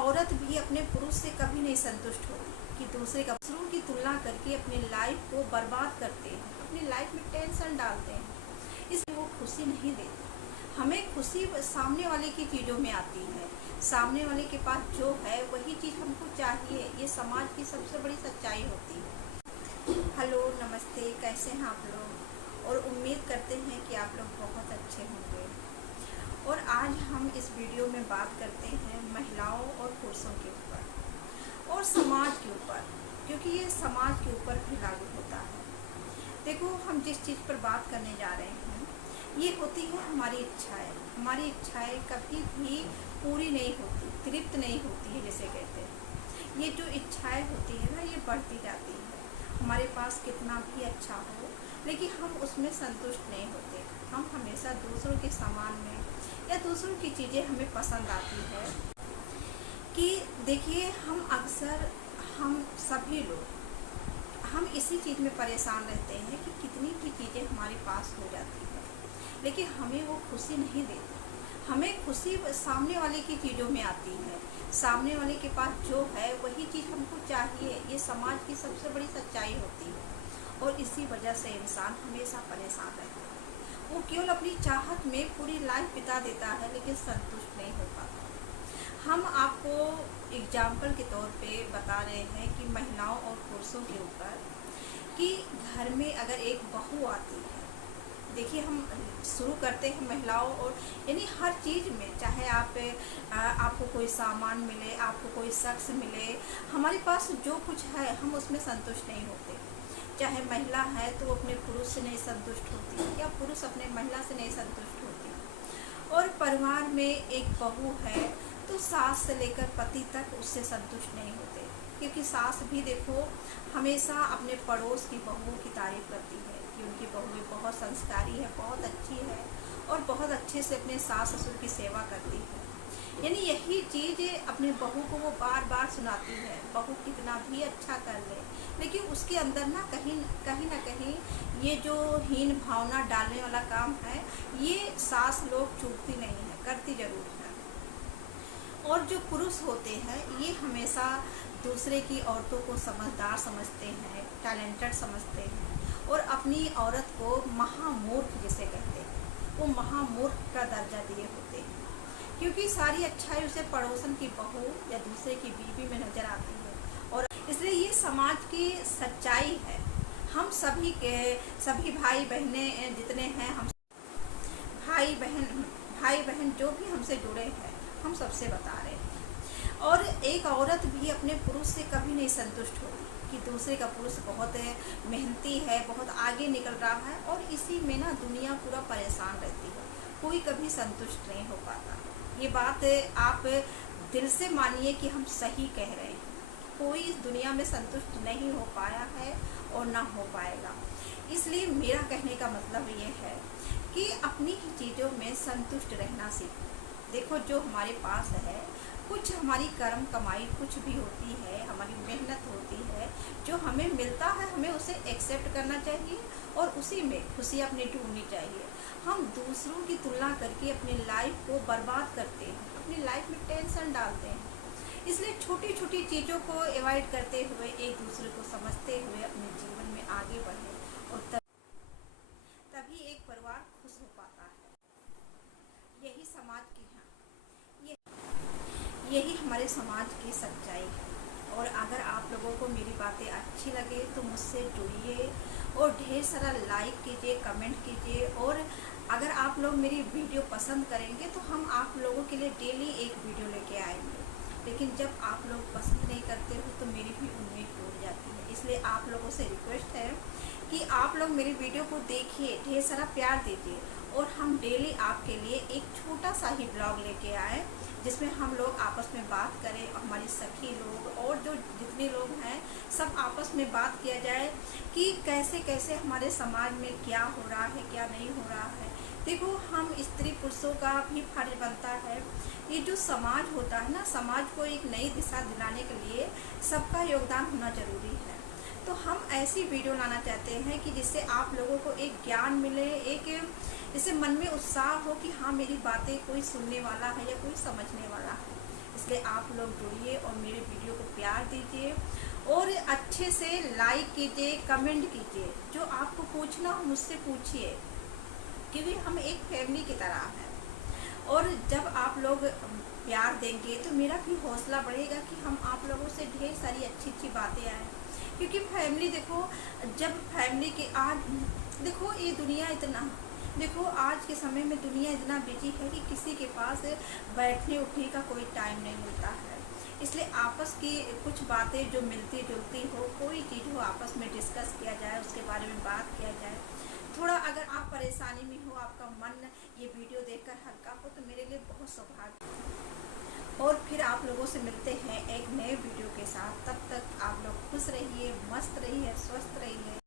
औरत भी अपने पुरुष से कभी नहीं संतुष्ट होती कि दूसरों की तुलना करके अपनी लाइफ को बर्बाद करते हैं, अपनी लाइफ में टेंशन डालते हैं, इसलिए वो खुशी नहीं देते। हमें खुशी सामने वाले की चीज़ों में आती है, सामने वाले के पास जो है वही चीज़ हमको चाहिए। ये समाज की सबसे बड़ी सच्चाई होती है। हेलो, नमस्ते, कैसे हैं आप लोग? और उम्मीद करते हैं कि आप लोग बहुत अच्छे होंगे। और आज हम इस वीडियो में बात करते हैं महिलाओं और पुरुषों के ऊपर और समाज के ऊपर, क्योंकि ये समाज के ऊपर भी लागू होता है। देखो, हम जिस चीज़ पर बात करने जा रहे हैं ये होती है हमारी इच्छाएं। हमारी इच्छाएं कभी भी पूरी नहीं होती, तृप्त नहीं होती है जिसे कहते हैं। ये जो इच्छाएं होती है ना, ये बढ़ती जाती है। हमारे पास कितना भी अच्छा हो, लेकिन हम उसमें संतुष्ट नहीं होते। हम हमेशा दूसरों के सामान में या दूसरों की चीज़ें हमें पसंद आती है। कि देखिए, हम सभी लोग हम इसी चीज़ में परेशान रहते हैं कि कितनी भी चीज़ें हमारे पास हो जाती है, लेकिन हमें वो खुशी नहीं देती। हमें खुशी सामने वाले की चीज़ों में आती है, सामने वाले के पास जो है वही चीज़ हमको चाहिए। ये समाज की सबसे बड़ी सच्चाई होती है और इसी वजह से इंसान हमेशा परेशान रहता है। वो केवल अपनी चाहत में पूरी लाइफ बिता देता है, लेकिन संतुष्ट नहीं हो पाता। हम आपको एग्जाम्पल के तौर पे बता रहे हैं कि महिलाओं और पुरुषों के ऊपर, कि घर में अगर एक बहू आती है, देखिए हम शुरू करते हैं महिलाओं और यानी हर चीज़ में, चाहे आपको कोई सामान मिले, आपको कोई शख्स मिले, हमारे पास जो कुछ है हम उसमें संतुष्ट नहीं होते। चाहे महिला है तो वो अपने पुरुष से नहीं संतुष्ट होती, या पुरुष अपने महिला से नहीं संतुष्ट होती। और परिवार में एक बहू है तो सास से लेकर पति तक उससे संतुष्ट नहीं होते, क्योंकि सास भी देखो हमेशा अपने पड़ोस की बहुओं की तारीफ करती है कि उनकी बहुएं बहुत संस्कारी है, बहुत अच्छी है और बहुत अच्छे से अपने सास ससुर की सेवा करती है। यानी यही चीज़ अपने बहू को वो बार बार सुनाती है। बहू कितना भी अच्छा कर ले, लेकिन उसके अंदर ना कहीं ना कहीं ये जो हीन भावना डालने वाला काम है, ये सास लोग चूकती नहीं है, करती जरूर है। और जो पुरुष होते हैं ये हमेशा दूसरे की औरतों को समझदार समझते हैं, टैलेंटेड समझते हैं और अपनी औरत को महामूर्ख जिसे कहते हैं, वो महामूर्ख का दर्जा दिए होते हैं, क्योंकि सारी अच्छाई उसे पड़ोसन की बहू या दूसरे की बीवी में नजर आती है। और इसलिए ये समाज की सच्चाई है। हम सभी भाई बहने जितने हैं, हम भाई बहन जो भी हमसे जुड़े हैं, हम सबसे बता रहे हैं। और एक औरत भी अपने पुरुष से कभी नहीं संतुष्ट होती कि दूसरे का पुरुष बहुत मेहनती है, बहुत आगे निकल रहा है, और इसी में ना दुनिया पूरा परेशान रहती है। कोई कभी संतुष्ट नहीं हो पाता। ये बात आप दिल से मानिए कि हम सही कह रहे हैं। कोई इस दुनिया में संतुष्ट नहीं हो पाया है और ना हो पाएगा। इसलिए मेरा कहने का मतलब ये है कि अपनी ही चीज़ों में संतुष्ट रहना सीखो। देखो, जो हमारे पास है, कुछ हमारी कर्म कमाई कुछ भी होती है, हमारी मेहनत होती है, जो हमें मिलता है हमें उसे एक्सेप्ट करना चाहिए और उसी में खुशी अपनी ढूंढनी चाहिए। हम दूसरों की तुलना करके अपनी लाइफ को बर्बाद करते हैं, अपनी लाइफ में टेंशन डालते हैं। इसलिए छोटी छोटी चीज़ों को अवॉइड करते हुए, एक दूसरे को समझते हुए अपने जीवन में आगे बढ़े, और तभी एक परिवार खुश हो पाता है। यही समाज की यही हमारे समाज की सच्चाई है। और अगर आप लोगों को मेरी बातें अच्छी लगे तो मुझसे जुड़िए और ढेर सारा लाइक कीजिए, कमेंट कीजिए। और अगर आप लोग मेरी वीडियो पसंद करेंगे तो हम आप लोगों के लिए डेली एक वीडियो लेके आएंगे। लेकिन जब आप लोग पसंद नहीं करते हो तो मेरी भी उम्मीद टूट जाती है। इसलिए आप लोगों से रिक्वेस्ट है कि आप लोग मेरी वीडियो को देखिए, ढेर सारा प्यार दीजिए, और हम डेली आपके लिए एक छोटा सा ही ब्लॉग लेके आए, जिसमें हम लोग आपस में बात करें, हमारी सखी लोग और जो जितने लोग हैं सब आपस में बात किया जाए कि कैसे कैसे हमारे समाज में क्या हो रहा है, क्या नहीं हो रहा है। देखो, हम स्त्री पुरुषों का भी फर्ज बनता है। ये जो समाज होता है ना, समाज को एक नई दिशा दिलाने के लिए सबका योगदान होना जरूरी है। तो हम ऐसी वीडियो लाना चाहते हैं कि जिससे आप लोगों को एक ज्ञान मिले, एक इससे मन में उत्साह हो कि हाँ, मेरी बातें कोई सुनने वाला है या कोई समझने वाला है। इसलिए आप लोग जुड़िए और मेरे वीडियो को प्यार दीजिए और अच्छे से लाइक कीजिए, कमेंट कीजिए। जो आपको पूछना हो मुझसे पूछिए, क्योंकि हम एक फैमिली की तरह हैं। और जब आप लोग प्यार देंगे तो मेरा भी हौसला बढ़ेगा कि हम आप लोगों से ढेर सारी अच्छी अच्छी बातें आएँ। क्योंकि फैमिली देखो, जब फैमिली के आज देखो ये दुनिया इतना, देखो आज के समय में दुनिया इतना बिजी है कि किसी के पास बैठने उठने का कोई टाइम नहीं मिलता है। इसलिए आपस की कुछ बातें जो मिलती जुलती हो, कोई चीज़ हो, आपस में डिस्कस किया जाए, उसके बारे में बात किया जाए। थोड़ा अगर आप परेशानी में हो, आपका मन ये वीडियो देखकर हल्का हो, तो मेरे लिए बहुत सौभाग्य है। और फिर आप लोगों से मिलते हैं एक नए वीडियो के साथ। तब तक आप लोग खुश रहिए, मस्त रहिए, स्वस्थ रहिए।